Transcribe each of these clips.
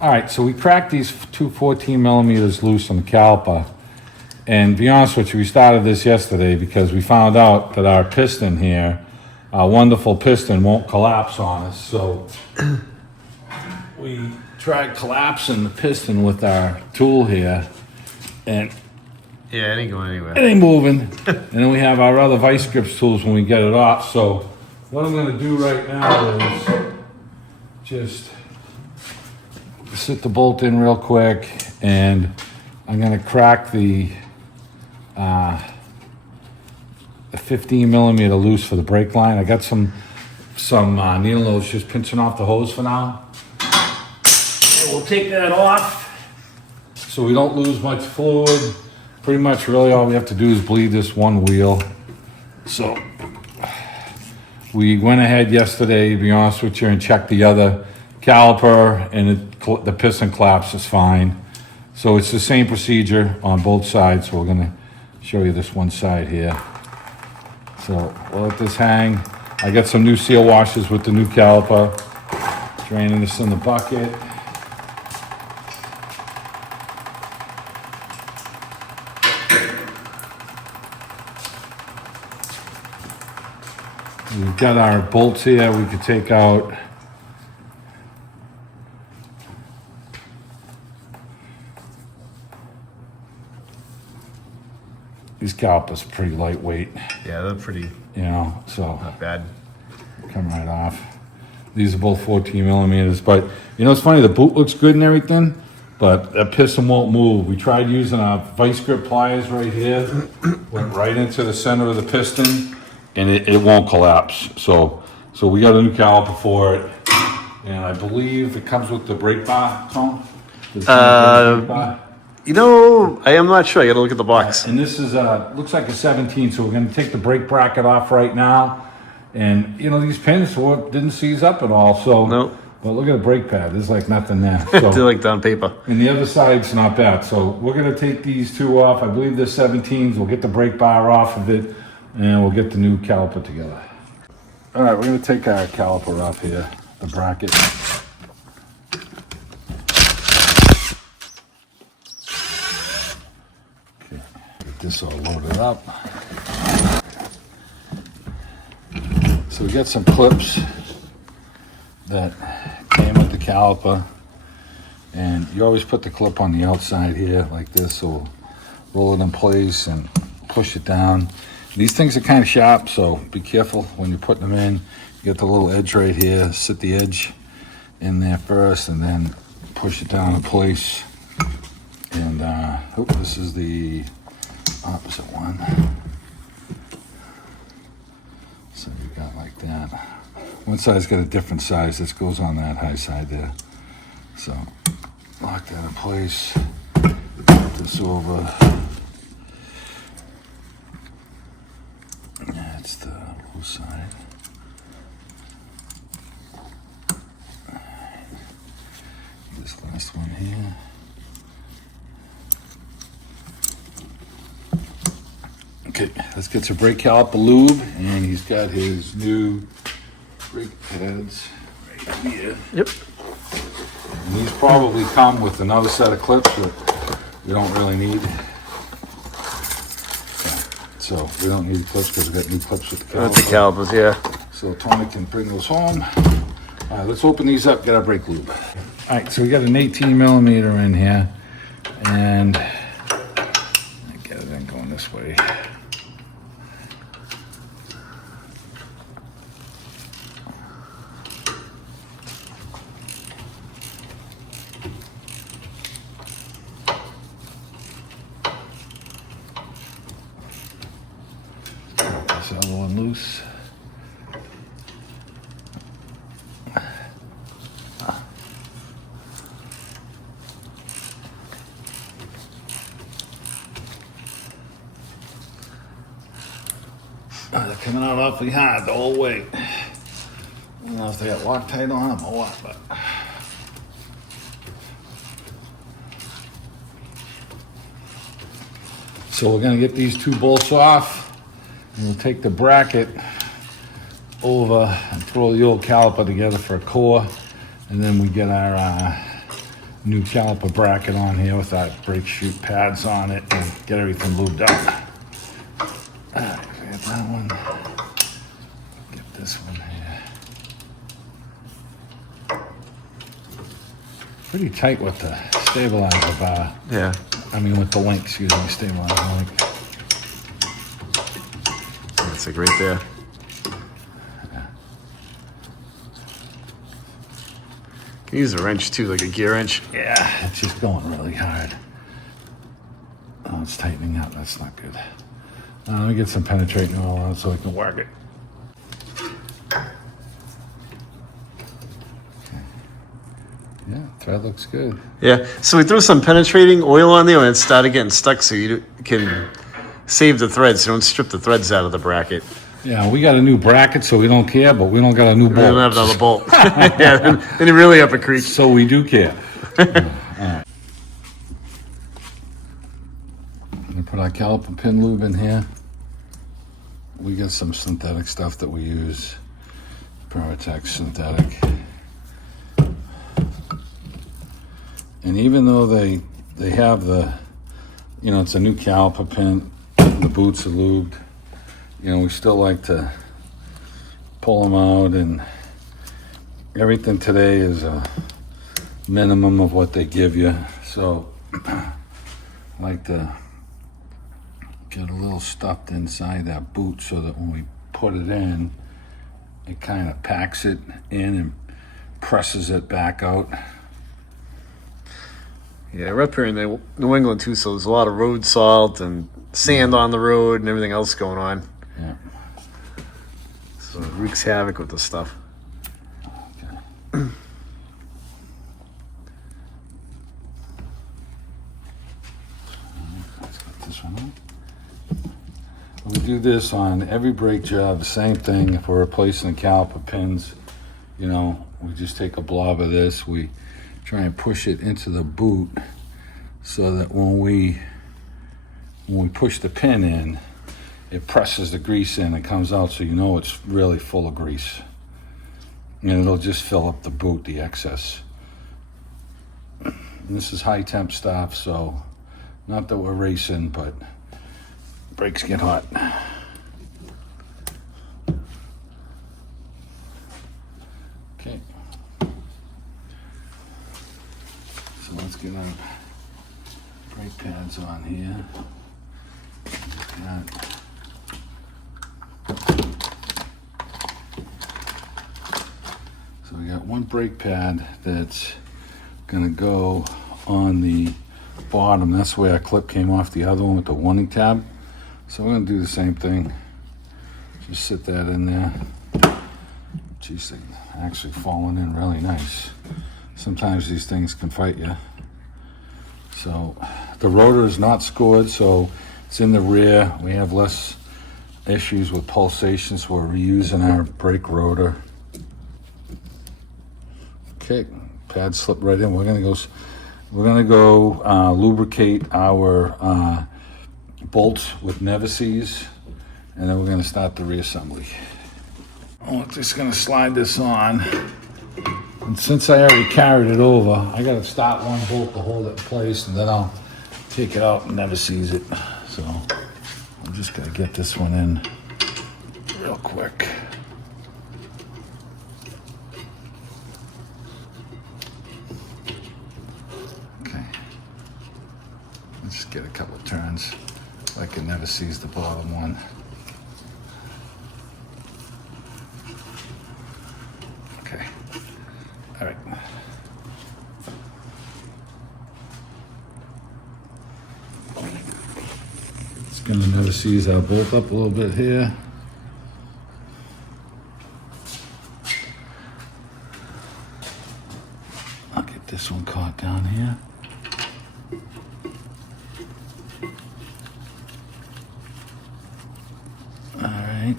All right, so we cracked these two 14 millimeters loose on the caliper. And to be honest with you, we started this yesterday because we found out that our piston here, our wonderful piston, won't collapse on us. So we tried collapsing the piston with our tool here, and yeah, it ain't going anywhere. it ain't moving. And then we have our other vice grips tools when we get it off. So what I'm gonna do right now is just sit the bolt in real quick, and I'm gonna crack the 15 millimeter loose for the brake line. I got some needle nose just pinching off the hose for now. And we'll take that off so we don't lose much fluid. Pretty much really all we have to do is bleed this one wheel. So we went ahead yesterday, to be honest with you, and checked the other caliper, and the piston collapse is fine. So it's the same procedure on both sides. So we're gonna show you this one side here. So we'll let this hang. I got some new seal washers with the new caliper. Draining this in the bucket. We've got our bolts here we could take out. These calipers are pretty lightweight. Yeah, they're pretty, you know, so not bad. Come right off. These are both 14 millimeters, but you know, it's funny, the boot looks good and everything, but that piston won't move. We tried using our vice grip pliers right here, went right into the center of the piston, and it won't collapse. So we got a new caliper for it, and I believe it comes with the brake bar, Tom? Does it come with the brake bar? You know, I am not sure. I gotta look at the box. And this is looks like a 17, so we're gonna take the brake bracket off right now. And you know, these pins didn't seize up at all, so. Nope. But look at the brake pad, there's like nothing there. So, They're like on paper. and the other side's not bad. So we're gonna take these two off. I believe they're 17s. We'll get the brake bar off of it, and we'll get the new caliper together. All right, we're gonna take our caliper off here, the bracket. Okay, get this all loaded up. So we got some clips that came with the caliper, and you always put the clip on the outside here like this, so roll it in place and push it down. These things are kind of sharp, so be careful when you're putting them in. You get the little edge right here, sit the edge in there first, and then push it down in place. And this is the opposite one. So you got like that. One side's got a different size. This goes on that high side there. So lock that in place. Put this over. That's the low side. This last one here. Okay, let's get your brake caliper lube, and he's got his new brake pads right here. Yep. And these probably come with another set of clips that we don't really need. So we don't need clips because we got new clips with the caliper. That's the calipers, yeah. So Tony can bring those home. All right, let's open these up, get our brake lube. All right, so we got an 18 millimeter in here, and get it in going this way. This other one loose. They're coming out awfully hard the whole way. I don't know if they got Loctite on them or what, but. So we're gonna get these two bolts off, and we'll take the bracket over and throw the old caliper together for a core, and then we get our new caliper bracket on here with that brake chute pads on it and get everything lubed up. Get that one. Get this one here. Pretty tight with the stabilizer bar. Yeah. I mean with the link, excuse me, stabilizer link. That's like right there. Can use a wrench too, like a gear wrench. Yeah, it's just going really hard. Oh, it's tightening up. That's not good. Let me get some penetrating oil on so we can work it. Okay. Yeah, thread looks good. Yeah. So we threw some penetrating oil on there and it started getting stuck, so you can save the threads. So don't strip the threads out of the bracket. Yeah, we got a new bracket, so we don't care, but we don't got a new We don't bolt. have another bolt. Yeah, then you're really up a creek. So we do care. All right. I'm gonna put our caliper pin lube in here. We got some synthetic stuff that we use. Permatex synthetic. And even though they have the, you know, it's a new caliper pin, the boots are lubed, you know, we still like to pull them out, and everything today is a minimum of what they give you. So I like to get a little stuffed inside that boot so that when we put it in, it kind of packs it in and presses it back out. Yeah, we're up here in New England too, so there's a lot of road salt and sand on the road and everything else going on. Yeah. So it wreaks havoc with this stuff. Okay. Let's get this one on. We do this on every brake job, the same thing. If we're replacing the caliper pins, you know, we just take a blob of this, we try and push it into the boot so that when we push the pin in, it presses the grease in and comes out, so you know it's really full of grease. And it'll just fill up the boot, the excess. And this is high temp stuff, so not that we're racing, but brakes get hot. Okay. So let's get our brake pads on here. Got So we got one brake pad that's gonna go on the bottom. That's where our clip came off the other one with the warning tab. So we're gonna do the same thing. Just sit that in there. Geez, they're actually falling in really nice. Sometimes these things can fight you. So the rotor is not scored, so it's in the rear. We have less issues with pulsations, so we're reusing our brake rotor. Okay, pad slip right in. We're gonna go lubricate our bolts with Never-Seez, and then we're gonna start the reassembly. Oh, I'm just gonna slide this on. And since I already carried it over, I gotta start one bolt to hold it in place, and then I'll take it out and Never-Seez it. So I'm just gonna get this one in real quick. Okay. Let's just get a couple turns so I can Never-Seez the bottom one. Okay. All right. It's gonna Never-Seez our bolt up a little bit here. I'll get this one caught down here. All right.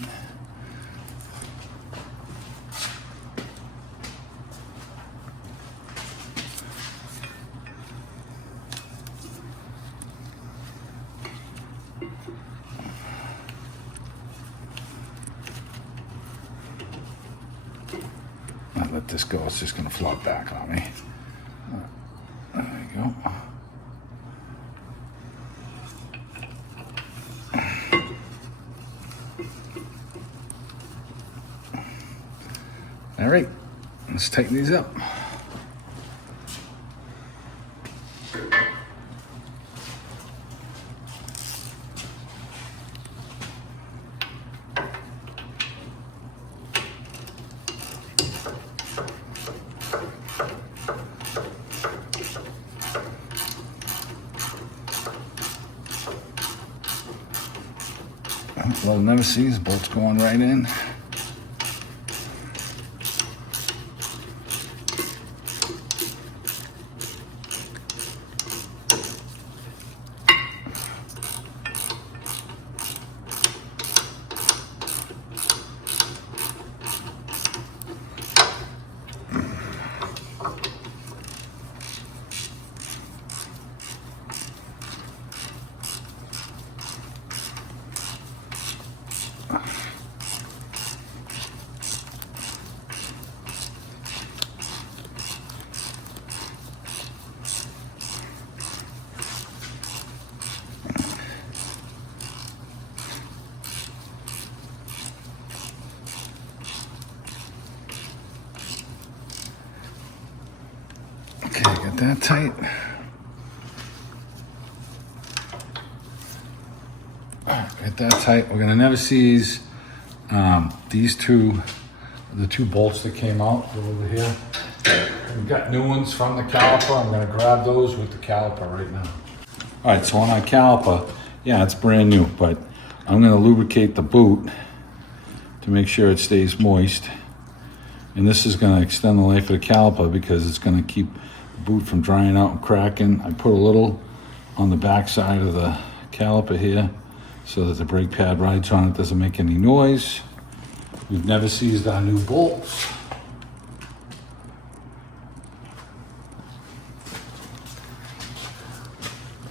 I'll let this go. It's just going to flop back on me. All right, let's tighten these up. Well, never sees bolts going right in. Okay, got that tight. Get that tight. We're gonna never seize these two, the two bolts that came out over here. We've got new ones from the caliper. I'm gonna grab those with the caliper right now. All right, so on our caliper, yeah, it's brand new, but I'm gonna lubricate the boot to make sure it stays moist. And this is gonna extend the life of the caliper because it's gonna keep the boot from drying out and cracking. I put a little on the back side of the caliper here so that the brake pad rides on it, doesn't make any noise. We've never seized our new bolts.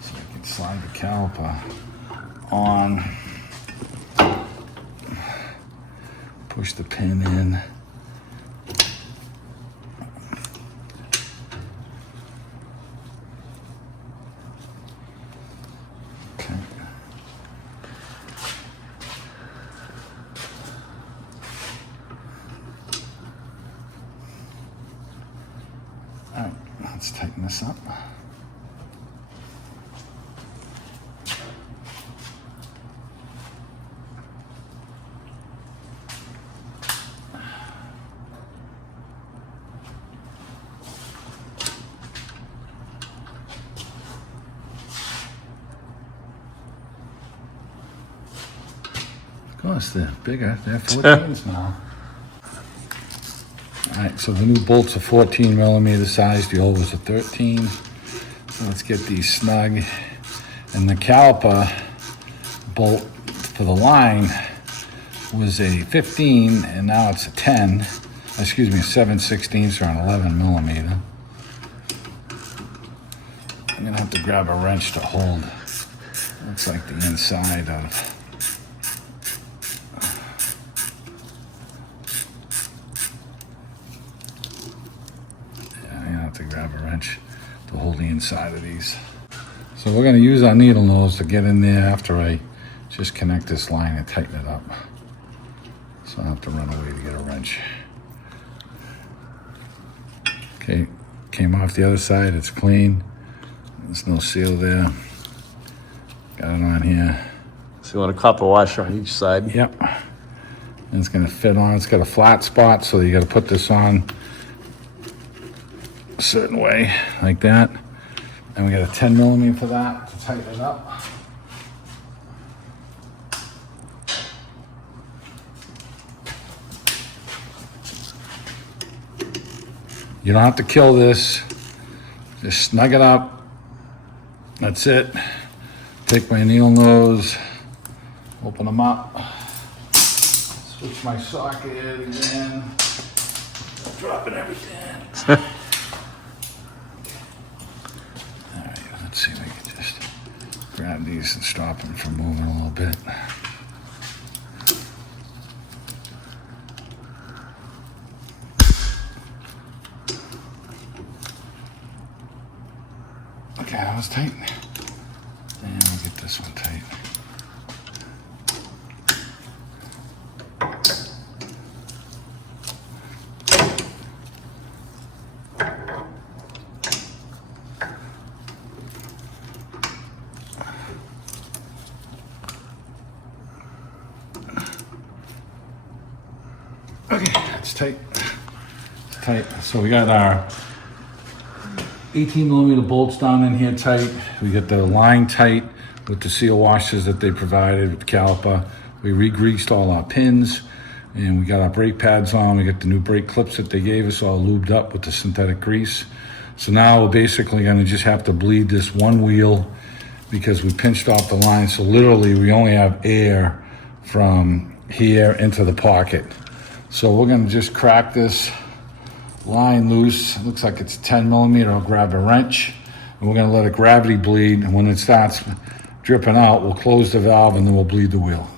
So I can slide the caliper on, push the pin in. All right, let's tighten this up. Of course, they're bigger. They're 14s now. All right, so the new bolts are 14 millimeter size. The old was a 13. So let's get these snug. And the caliper bolt for the line was a 15, and now it's a 10. Excuse me, 7/16 or an 11 millimeter. I'm gonna have to grab a wrench to hold. Looks like the inside of. To grab a wrench to hold the inside of these. So we're going to use our needle nose to get in there after I just connect this line and tighten it up. So I have to run away to get a wrench. Okay, came off the other side, it's clean. There's no seal there. Got it on here. So you want a copper washer on each side? Yep. And it's going to fit on. It's got a flat spot, so you got to put this on a certain way, like that. And we got a 10 millimeter for that to tighten it up. You don't have to kill this. Just snug it up. That's it. Take my needle nose, open them up, switch my socket again, dropping everything. Let's see if we can just grab these and stop them from moving a little bit. Okay, that was tight. And we'll get this one tight. it's tight. It's tight. So we got our 18 millimeter bolts down in here tight. We got the line tight with the seal washers that they provided with the caliper. We re-greased all our pins, and we got our brake pads on. We got the new brake clips that they gave us all lubed up with the synthetic grease. So now we're basically gonna just have to bleed this one wheel because we pinched off the line. So literally we only have air from here into the pocket. So we're gonna just crack this line loose. It looks like it's 10 millimeter. I'll grab a wrench and we're gonna let it gravity bleed. And when it starts dripping out, we'll close the valve and then we'll bleed the wheel.